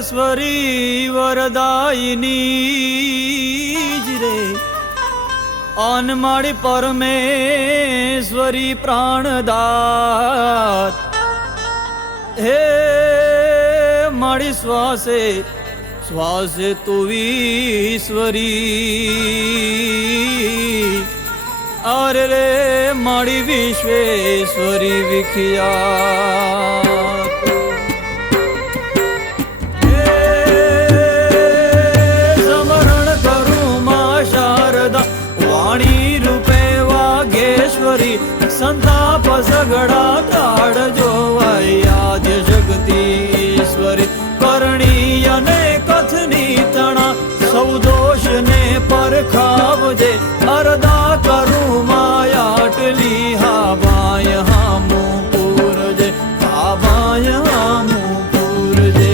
સર્વેશ્વરી વરદાયિની જ રે અનમાળી પરમેશ્વરી પ્રાણદાત હે માળી શ્વાસે શ્વાસે તું ઈશ્વરી અરે રે માળી વિશ્વેશ્વરી વિખ્યા સંતાપ સગડા કાઢજો આદ્ય જગતીશ્વરી કરણી અને કથની તણા સૌ દોષ ને પરખાવજે અરદા કરું માયાટલી હા બાય હામું પૂરજે હા બાય હામું પૂરજે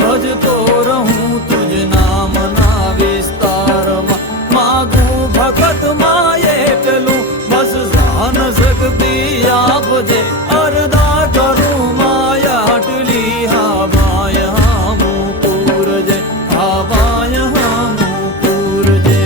ભજતો રહું તુજ નામના વિસ્તારમાં માગું ભગત માં એટલું બસ જાન શક્તિ આપજે અરદા કરું માયાટલી હા બાય હામું પૂરજે હા બાય હામું પૂરજે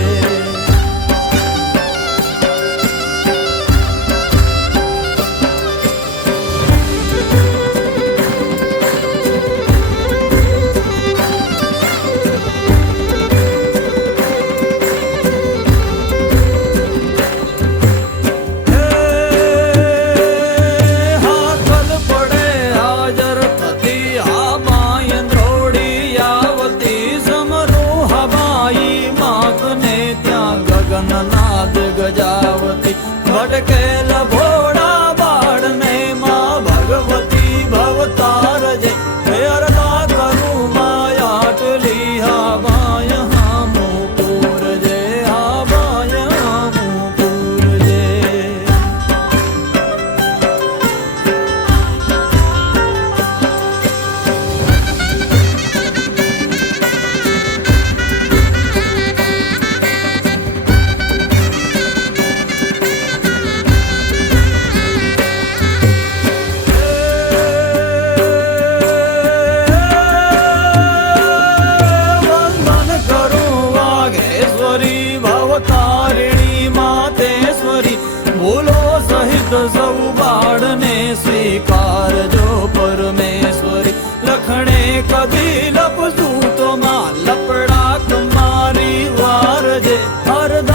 નાદ ગજાવતી ભટકેલ ભોળા બાળને માં ભગવતી ભવતાર જય અરદા કરું માયાટલી હા બાય હામું પૂરજે હા બાય હામું પૂરજે તારિણી માતેશ્વરી બોલો સહિત સૌ બાળને સ્વીકારજો પરમેશ્વરી લખણે કદી લપસું તો માં લપડા મારી વારજે અરદા